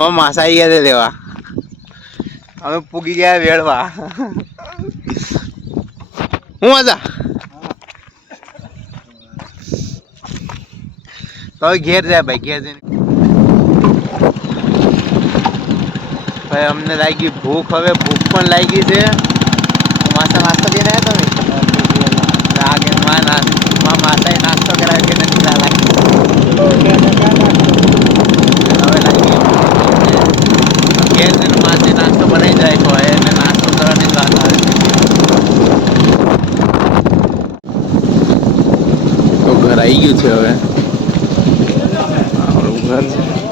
હવે માસા આવી ગયા છે લેવા અમે પૂગી ગયા વેળવા. હું તો હવે ઘેર જાય ભાઈ, ઘેર જઈને. ભાઈ, અમને લાગી ભૂખ, હવે ભૂખ પણ લાગી છે. માસા નાસ્તો કરી રહ્યા તમે? લાગે માં નાસ્તો માં માસાએ નાસ્તો કરાવ્યો કે નથી લાગી હવે લાગી જઈને નાસ્તો બનાવી જાય તો એને નાસ્તો કરવાની વાત આવે. તો ઘર આવી ગયું છે હવે. ઘર છે.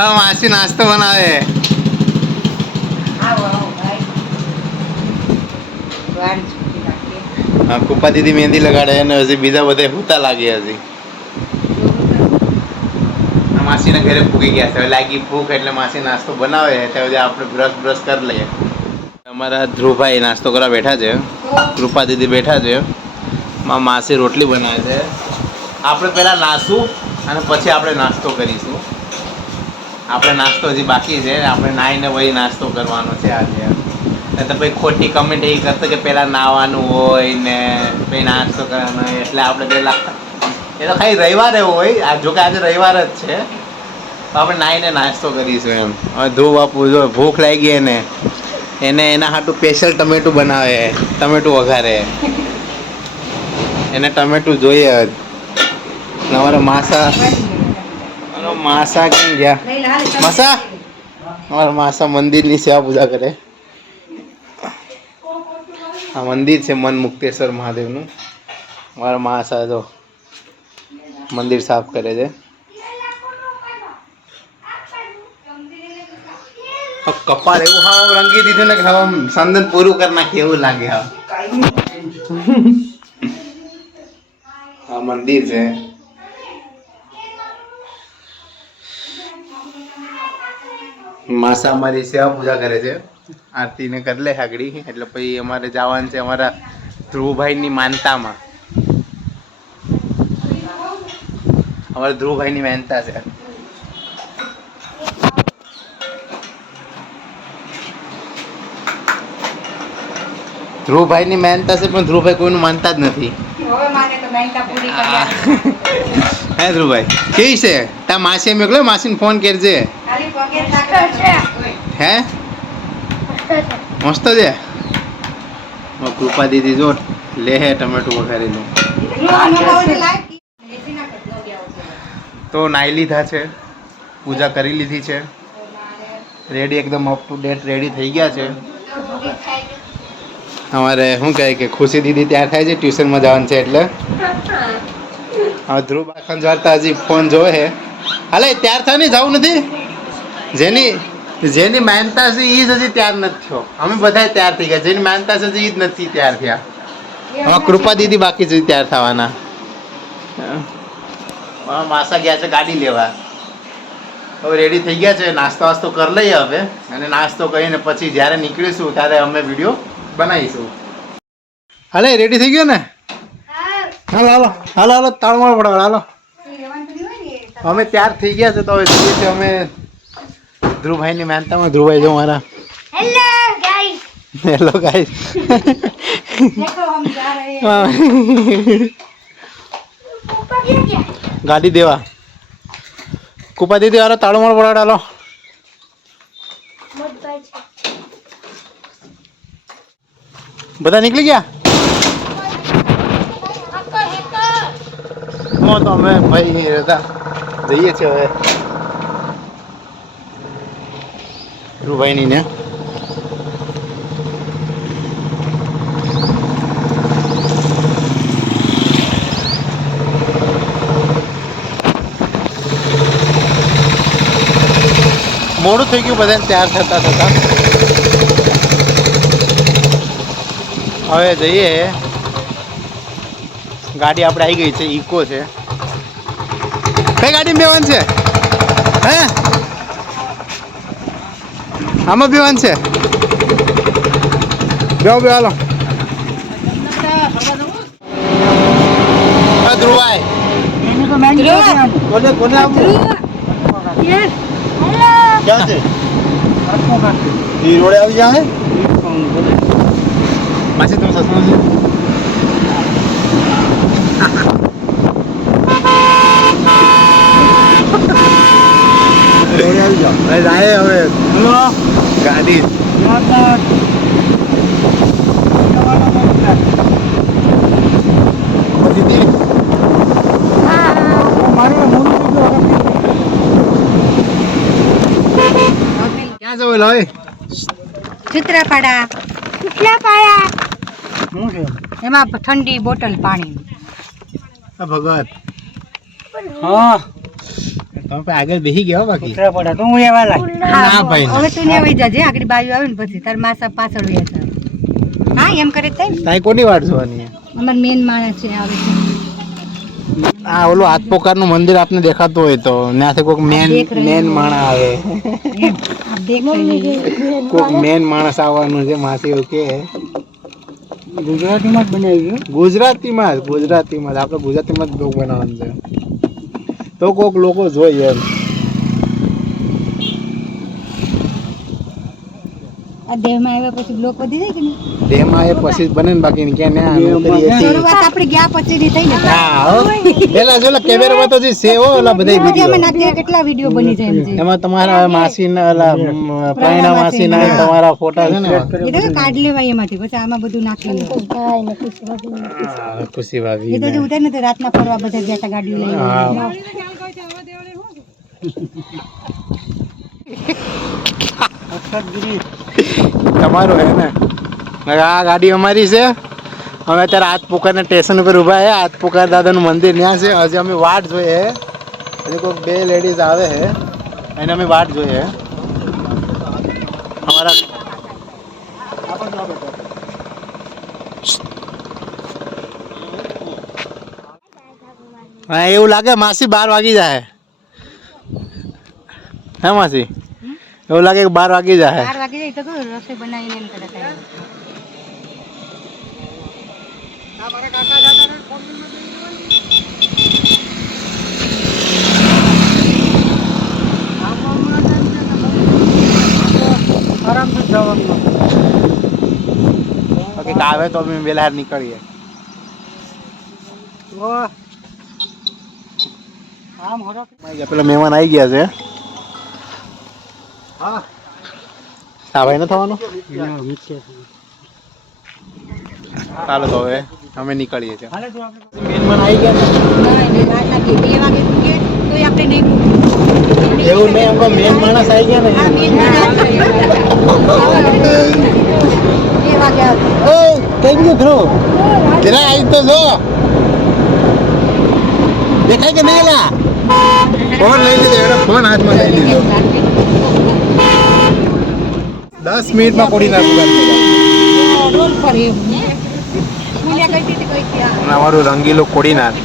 હા માસી નાસ્તો બનાવે. હા કૃપા દીદી મહેંદી લગાડે અને હજી બીજા બધા હુતા લાગે હજી. માસીના ઘરે ફૂકી ગયા છે. લાગી ભૂખ એટલે માસી નાસ્તો બનાવે. ત્યાં સુધી આપણે બ્રશ બ્રશ કરી લઈએ. અમારા ધ્રુવભાઈ નાસ્તો કરવા બેઠા છે. કૃપા દીદી બેઠા છે. માં માસી રોટલી બનાવે છે. આપણે પહેલા નાસું અને પછી આપણે નાસ્તો કરીશું. આપણે નાસ્તો હજી બાકી છે. આપણે નાહીને વહી નાસ્તો કરવાનો છે આજે. તો પછી ખોટી કમેન્ટ એ કરતો કે પહેલાં નાવાનું હોય ને પછી નાસ્તો કરવાનો હોય એટલે આપણે પહેલાં એ તો ખાલી રવિવારે હોય. આ જો કે આજે રવિવાર જ છે. આપણે નાહીને નાસ્તો કરીશું એમ. હવે ધૂપ આપવું જો ભૂખ લાગી એને. એને એના હાટું સ્પેશિયલ ટમેટું બનાવે. ટમેટું વઘારે. એને ટમેટું જોઈએ જ. તમારે માસા માસા કેમ ગયા? માસા? અમારા માસા મંદિરની સેવા પૂજા કરે. આ મંદિર છે મન મુક્તેશ્વર મહાદેવનું. મારા માસા તો મંદિર સાફ કરે છે. કપાળ એવું હા રંગી દીધું ને કે હવે સંદન પૂરું કરી નાખીએ એવું લાગે હા આ મંદિર છે. માસા અમારી સેવા પૂજા કરે છે. આરતીને કરી લે હાગડી. એટલે પછી અમારે જવાનું છે અમારા ધ્રુવભાઈની માનતામાં. અમારા ધ્રુવભાઈની માનતા છે. ધ્રુવભાઈની માનતા છે પણ ધ્રુવભાઈ કોઈનું માનતા જ નથી. મહેનતા. હે. ધ્રુવભાઈ કેવી છે? તા માસી મોકલો? માસીને ફોન કરજે. હે? મસ્ત છે? કૃપા દીદી, જો, લે હે ટમેટું વઘારી વગર. તો નાઈ લીધા છે. પૂજા કરી લીધી છે. રેડી એકદમ અપ ટુ ડેટ રેડી થઈ ગયા છે. અમારે શું કહે કે ખુશી દીદી ત્યાં થાય છે, ટ્યુશનમાં જવાનું છે એટલે. હવે ધ્રુવ બાખન વાર્તા હજી ફોન જોવે છે. હાલે, ત્યાર થાય ને? જવું નથી? જેની જેની માનતા છે એ જ હજી તૈયાર નથી થયો. અમે બધા તૈયાર થઈ ગયા. જેની માનતા છે એ જ નથી તૈયાર થયા. આમાં કૃપા દીદી બાકી છે તૈયાર થવાના. માસા ગયા છે ગાડી લેવા. હવે રેડી થઈ ગયા છે. નાસ્તો વાસ્તો કરી લઈએ હવે. અને નાસ્તો કરીને પછી જ્યારે નીકળીશું ત્યારે અમે વીડિયો બનાવીશું. હાલે રેડી થઈ ગયો ને? હાલો હાલો. હાલો હાલો. તાળમાળ પડાવ હાલો. અમે તૈયાર થઈ ગયા છે તો હવે જોઈએ છે અમે ધ્રુવભાઈની માનતામાં ધ્રુવભાઈ જો મારા હેલો ગાઈસ देखो हम जा रहे हैं ગાડી દેવા કુપા દીદી હાલો તાળમાળ પડાવ હાલો બધા નીકળી ગયા હું તો અમે ભાઈ હતા જઈએ છીએ હવે ધ્રુવભાઈની ને મોડું થઈ ગયું બધાને તૈયાર થતા થતા. હવે જઈએ. ગાડી આપણે આવી ગઈ છે ઇકો છે. કઈ ગાડી બેવાન છે? હે? આમાં બેવાન છે? બેવો બે હાલો. ધ્રુવાય. કોને કોને ક્યાં છે ઈ રોડે આવી જાય પાછી તમે સસનો છે આવી જાઓ હવે. જાય હવે ગાડી ક્યાં જવું લોય ચિત્રપાડા. ચિત્રપાડા. એમાં ઠંડી બોટલ પાણી આ ભગત હા. તમે પણ આગળ બેસી ગયા હો બાકી. ઉતરા પડે તો હું એવા લાય ના ભાઈ હવે તું ને વઈ જાજે આગળ બાજુ આવે ને પછી. તાર માસા પાછળ વઈ જશે હા એમ કરે તે તાઈ કોની વાટ જોવાની અમાર મેન માણસ છે આવે છે. આ ઓલું હાથપોકારનું મંદિર આપને દેખાતું હોય તો. ત્યાંથી કોઈક મેન મેન માણસ આવે. કોઈક મેન માણસ આવવાનું છે માસી એવું કે ગુજરાતીમાં જ બનાવી ગયું ગુજરાતીમાં જ ગુજરાતીમાં જ. આપણે ગુજરાતીમાં જ બ્લોગ બનાવવાનું છે. તો કોઈક લોકો જોઈએ એમ. આ આવ્યા પછી બ્લોક વધી જાય કે નહીં? તેમાં એ પછી બને ને બાકી ને ક્યાં ન્યા નોકરી હતી. શરૂઆત આપણે ગયા પછી ની થઈ ને હા પેલા જો કેમેરામાં તો જે છે ઓલા બધા એમાં વીડિયો નાખીએ કેટલા વીડિયો બની જાય એમ એમાં તમારા માસીના ઓલા પ્રાયણા માસી તમારા ફોટા છે ને? એ તો કાઢ લેવાય એમાંથી પછી આમાં બધું નાખી હા, ખુશી ભાભી તો જો ને તો રાતના ફરવા બધા ગયા હતા લઈને. તમારો હે ને? આ ગાડી અમારી છે. અમે અત્યારે હાથ પુકારના સ્ટેશન ઉપર ઊભા છે હાથ પુકાર દાદાનું મંદિર ત્યાં છે. હજી અમે વાટ જોઈએ હજી કોઈક બે લેડીઝ આવે છે એને અમે વાટ જોઈએ અમારા હા, એવું લાગે માસી બાર વાગી જાય. હે માસી એવું લાગે કે બાર વાગી જાય બાર વાગી જાય તો કહું રસોઈ બનાવીને એમ કરે ખાય. આરામથી જવાનું ઓકે આવે તો અમે વહેલા નીકળીએ. આમ હરો પેલા મહેમાન આવી ગયા છે. હા. ન થવાનો? ચાલો તો હવે અમે નીકળીએ છીએ. એવું નહીં અમકો મેન માણસ આવી ગયા ને. કઈ ગયું જરા આવી તો જો. દેખાય કે નહીં લા ફોન લઈ લીધો એનો ફોન હાથમાં લઈ લીધો. દસ મિનિટમાં કોડી નાખું. અમારું રંગીલું કોડી નાખ.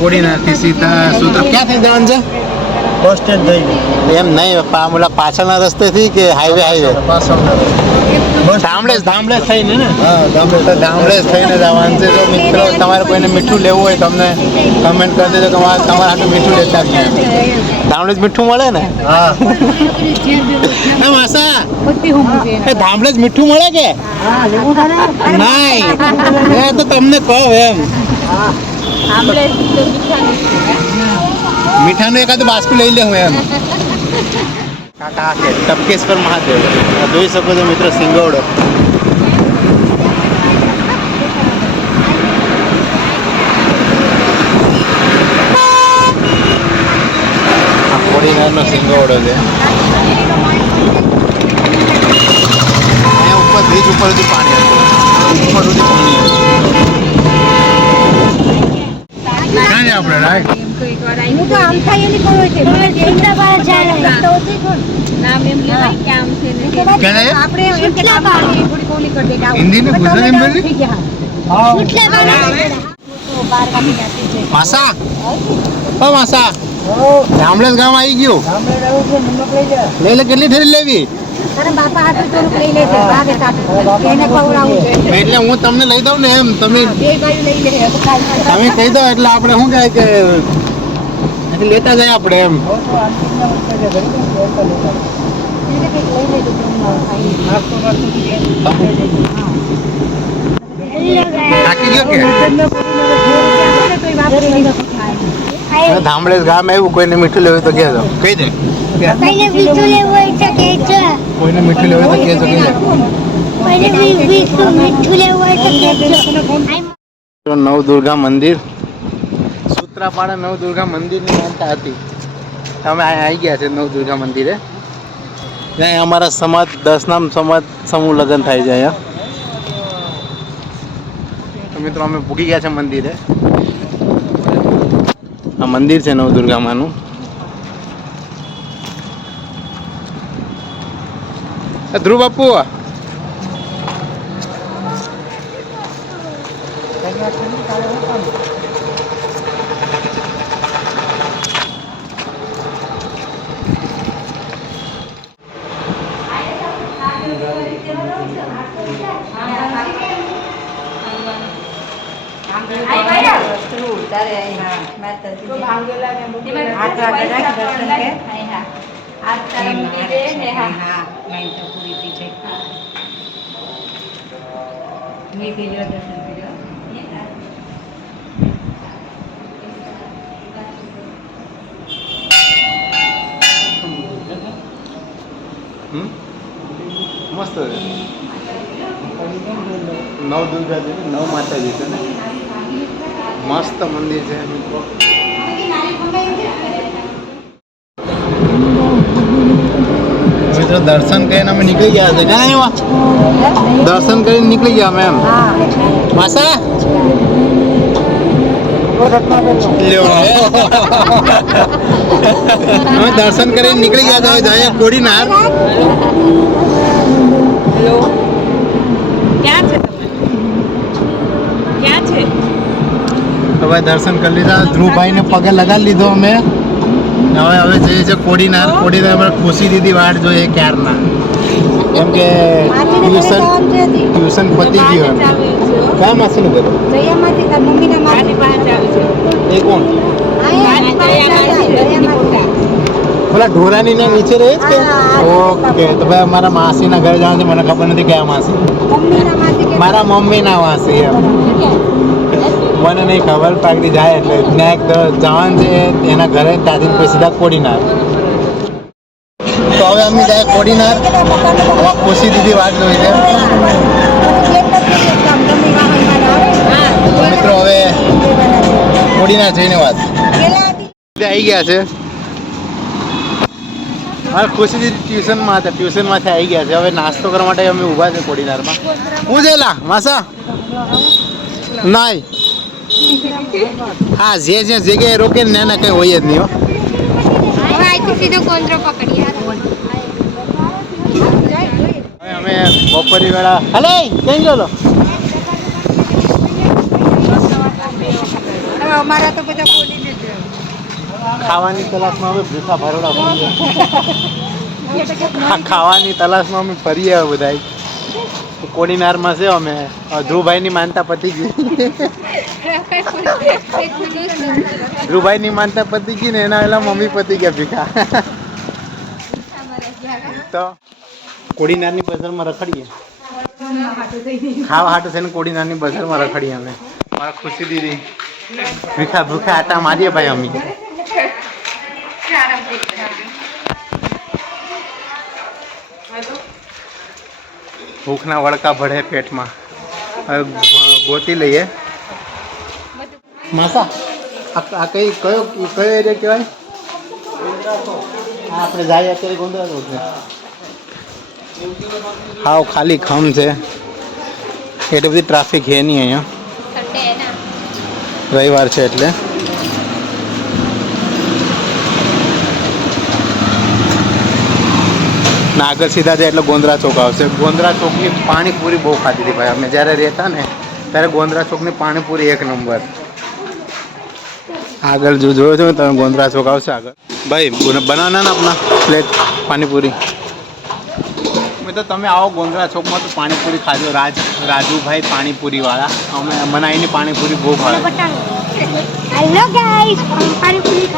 કોડી નાખી સીધા સૂત્ર. ક્યાં થઈ જવાનું છે? બસ સ્ટેન્ડ થઈ એમ નહીં પાછળના રસ્તેથી કે હાઈવે હાઈવે ધામળેજ ધામળેજ થઈને ને? થઈને જવાનું છે. જો મિત્રો તમારે કોઈને મીઠું લેવું હોય તમને કમેન્ટ કરી દેજો કે મારે તમારે આટલું મીઠું લેતા જ મીઠું મળે ને? હા. માસા. એ મીઠું મળે કે? ના નહીં. એ તો તમને કહો એમ. મીઠાનું. એકાદ બાસ્કું લઈ લે હું એમ. કાકા કે ટપકેશ્વર મહાદેવ. જોઈ શકો છો મિત્રો સિંગોડો. આ કોડીનારનો સિંગવડો છે. અહીંયા ઉપર બ્રિજ ઉપર સુધી પાણી હતું ઉપર સુધી પાણી આપણે, રાઈટ? કંઈક વાર હું તો આમ થાય એની ખબર છે મને જે સુત્રાપાડા જાય. રસ્તો ઓછી છો નામ એમ લેવાય કે આમ છે ને તો તેમ. બસ ક્યાં જાય? આપણે એમ કે સુત્રાપાડા. આપણે થોડી કોલી કરી દઈએ હિન્દી ને ગુજરાતી તમે બોલી? થઈ ગયા. હા. તો બાર કાપી નાખી છે. માસા? ઓ માસા. રામલેસ ગામ આવી ગયું. સામે રહું છે નમક લઈ લે કેટલી ઠેરી લેવી? એટલે હું તમને લઈ દઉં ને એમ તમે કાંઈ તમે કહી દો એટલે આપણે શું કહે કે એટલે લેતા જાય આપણે એમ. ધામળેસ ગામ આવ્યું કોઈને મીઠું લેવું તો કહેજો. કહી દે. પહેલે મીઠું લેવું હોય તો કહેજો. કોઈને મીઠું લેવું તો કહેજો કહી દે. પહેલે મીઠું મીઠું લેવું હોય તો કહેજો. નવ દુર્ગા મંદિર. સૂત્રાપાડા નવ દુર્ગા મંદિરની માનતા હતી. અમે આવી ગયા છે નવ દુર્ગા મંદિરે. ત્યાં અમારા સમાજ, દસનામ સમાજ સમૂહ લગ્ન થાય છે અહીંયા. તો મિત્રો, અમે ભૂગી ગયા છે મંદિરે. આ મંદિર છે નવ દુર્ગા માનું ધ્રુવ બાપુ હાથ આગળ રાખી દર્શન કે હાથ તારા મૂકી ને હા. હા લાઈન તો પૂરી થઈ છે દર્શન? મસ્ત નવ દુર્ગા છે નવ માતાજી છે ને? મસ્ત મંદિર છે મિત્રો. મિત્રો દર્શન કરીને અમે નીકળી ગયા છે. ક્યાં આવ્યા? દર્શન કરીને નીકળી ગયા અમે એમ. માસા. દર્શન કરીને નીકળી ગયા હતા જાય ક્યાં છે? હવે દર્શન કરી લીધા. ધ્રુવભાઈને પગે લગાડી લીધો અમે. હવે હવે જઈએ છે કોડીનાર કોડીનાર ખુશી દીદી વાટ જોઈએ ક્યારના. કેમ કે ટ્યુશન ટ્યુશન પતી ગયું આની માસી નું આવે છે. એ કોણ? પેલા ઢોરાની ના નીચે રહે છે ઓકે તો ભાઈ અમારા માસીના ઘરે જવાનું છે મને ખબર નથી કયા માસી. મારા મમ્મીના માસી એમ. મને નહીં ખબર પાકડી જાય એટલે ત્યાં એક જવાન છે એના ઘરે ત્યાંથી પછી સીધા કોડીનાર. તો હવે અમે જાય કોડીનાર. હવે ખુશી દીધી વાત જોઈ છે તો મિત્રો હવે કોડીનાર જઈને વાત. આવી ગયા છે. હવે ખુશી ટ્યુશન ટ્યુશનમાં હતા ટ્યુશનમાંથી આવી ગયા છે. હવે નાસ્તો કરવા માટે અમે ઊભા છે કોડીનારમાં. હું જેલા માસા? નાય. હા જે જે જગ્યાએ રોકે ને એના કઈ હોય જ નહીં હો. હવે અહીંથી સીધો કોંદરો પકડીએ. હવે અમે બપોરી વેળા હલે કેમ ગયો અમારા તો બધા ખોલી દીધે ખાવાની તલાશમાં અમે ભૂખા ભરોડા ખાવાની તલાશમાં અમે ફરી આવ્યા બધાય. કોડીનારમાં છે અમે. ધ્રુવભાઈની માનતા પતી ગઈ. ધ્રુવભાઈની માનતા પતિ ગઈ ને એના એલા મમ્મી પતિ ગયા ભીખા. તો કોડીનારની બજારમાં રખડીએ. ખાવા હાટું થઈને કોડીનારની બજારમાં રખડીએ અમે. મારા ખુશી દીદી. ભીખા ભૂખા આટા મારીએ ભાઈ અમે. ભૂખના વળકા ભળે પેટમાં. ગોતી લઈએ. માસા આ કઈ કયો કયો એરિયા કહેવાય? આપણે જાય અત્યારે ગોંડલ રોડ હાવ ખાલી ખમ છે. એટલી બધી ટ્રાફિક છે નહીં અહીંયા. રવિવાર છે એટલે. ના આગળ સીધા જાય એટલે ગોંદરા ચોક આવશે. ગોંદરા ચોકની પાણીપુરી બહુ ખાધી હતી ભાઈ. અમે જ્યારે રહેતા ને ત્યારે ગોંદરા ચોકની પાણીપુરી એક નંબર. આગળ જો જોયો છો તમે ગોંદરા ચોક આવશે આગળ. ભાઈ બનાના ને આપણા પ્લેટ પાણીપુરી. તો તમે આવો ગોંદરા ચોકમાં તો પાણીપુરી ખાજો. રાજ રાજુભાઈ પાણીપુરી વાળા અમે મનાઈને પાણીપુરી બહુ ખાવે હેલો ગાઈસ પાણીપુરી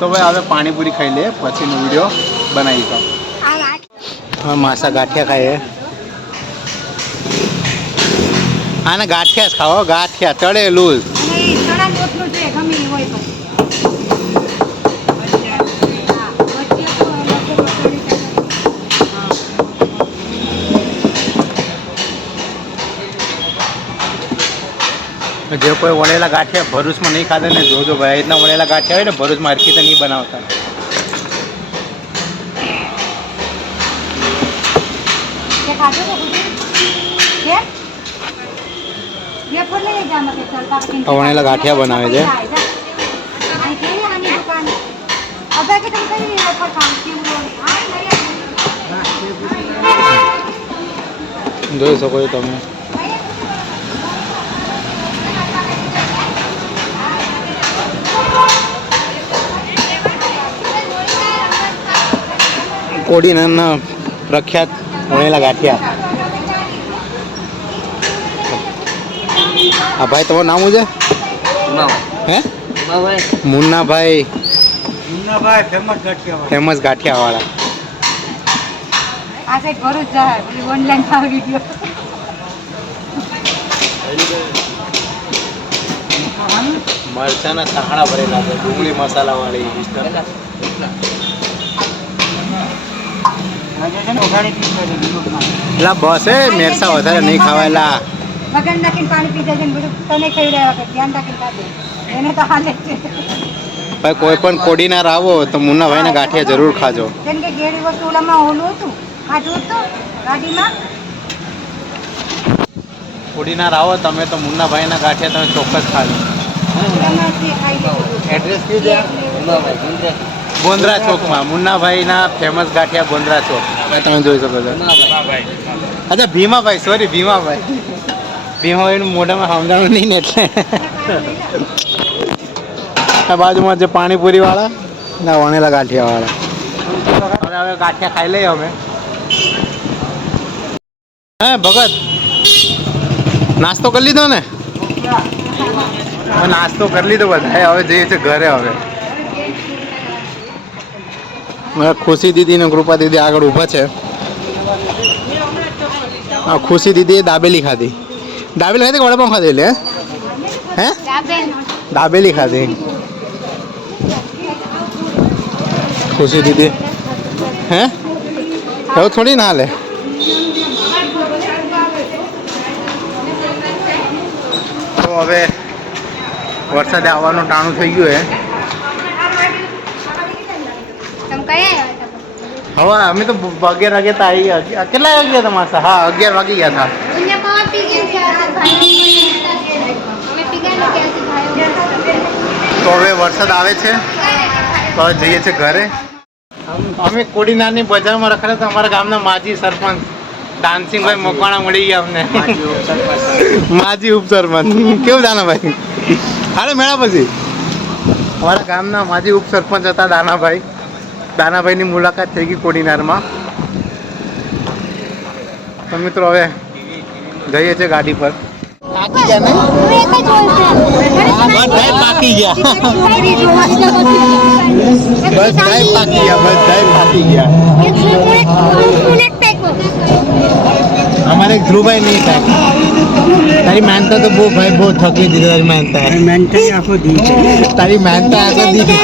તો ભાઈ હવે પાણીપુરી ખાઈ લે પછીનો વીડિયો બનાવી દો હા માસા ગાંઠિયા ખાઈએ. આને ગાંઠિયા જ ખાઓ ગાંઠિયા તળેલું. જ તો કોઈ વળેલા ગાંઠિયા ભરૂચમાં નહીં ખાધા ને જોજો ભાઈ રીતના વળેલા ગાંઠિયા હોય ને ભરૂચમાં હરખી નહીં બનાવતા. તે ખાધું ને બધું? કે? વેફર લઈ જા મતે ચાલતા પછી. આ વણેલા ગાંઠિયા બનાવે છે. જોઈ શકો છો તમે કોડીનારના પ્રખ્યાત વણેલા ગાંઠિયા આ ભાઈ તમારું નામ શું છે? હે? મુન્નાભાઈ. મુન્નાભાઈ ફેમસ ગાંઠિયા ફેમસ ગાંઠિયાવાળા. આ સાઈડ ભરૂચ જાય પેલી ઓનલાઈન આવી ગયો મરચાના તાહણા ભરેલા છે ડુંગળી મસાલા વાળી એટલે બસ એ મેરસા વધારે નહીં ખાવાયેલા મગન નાખીને પાણી પી જાય બધું. તને ખવડાવ્યા કરે ધ્યાન રાખીને ખાધે એને તો હાલે છે. ભાઈ કોઈ પણ કોડીનાર આવો તો મુન્નાભાઈના ગાંઠિયા જરૂર ખાજો. જેમ કે ઘેરી વસ્તુ ઓલામાં ઓલું હતું ખાધું હતું ગાડીમાં. કોડીનાર આવો તમે તો મુન્નાભાઈના ગાંઠિયા તમે ચોક્કસ ખાજો. ઓલામાં તે ખાઈ મુન્નાભાઈ એડ્રેસ ગોંદરા ચોકમાં મુન્નાભાઈના ફેમસ ગાંઠિયા ગોંદરા ચોક. તમે જોઈ શકો છો. અચ્છા ભીમાભાઈ સોરી ભીમાભાઈ. ભીમાભાઈનું મોઢામાં સમજાણું નહીં ને એટલે. આ બાજુમાં જે પાણીપુરી વાળા ના, વણેલા ગાંઠિયા વાળા હવે ગાંઠિયા ખાઈ લઈએ અમે. હે, ભગત? નાસ્તો કરી લીધો ને? નાસ્તો કરી લીધો બધા હવે જઈએ છે ઘરે હવે. મારા ખુશી દીદી ને કૃપા દીદી આગળ ઊભા છે. ખુશી દીદીએ દાબેલી ખાધી. દાબેલી ખાધી વડાપાઉં ખાધેલી હે હે? દાબેલી ખાધી. ખુશી દીદી. હે? એવું થોડી ના લે. તો હવે વરસાદે આવવાનું ટાણું થઈ ગયું હે. હવે અમે તો અગિયાર વાગ્યા તો આવી ગયા. કેટલા વાગ્યા તમારે હા, અગિયાર વાગી ગયા હતા. તો હવે વરસાદ આવે છે. તો હવે જઈએ છીએ ઘરે. અમે કોડીનારની બજારમાં રખડ્યા તો અમારા ગામના માજી સરપંચ દાનસિંહભાઈ મકવાણા મળી ગયા અમને. માજી ઉપસરપંચ કેવું દાનાભાઈ? હાલો મેળા પછી. અમારા ગામના માજી ઉપસરપંચ હતા દાનાભાઈ. દાનાભાઈની મુલાકાત થઈ ગઈ કોડીનારમાં. તો મિત્રો હવે જઈએ છીએ ગાડી પર પાકી ગયા ને પાકી ગયા બધાય પાકી ગયા બધાય પાકી ગયા અમારે ધ્રુવભાઈ નહીં થાય તારી માનતા તો બહુ ભાઈ બહુ થકી દીધી તારી માનતા મેન્ટલી આખો દી તારી માનતા આખો દીધી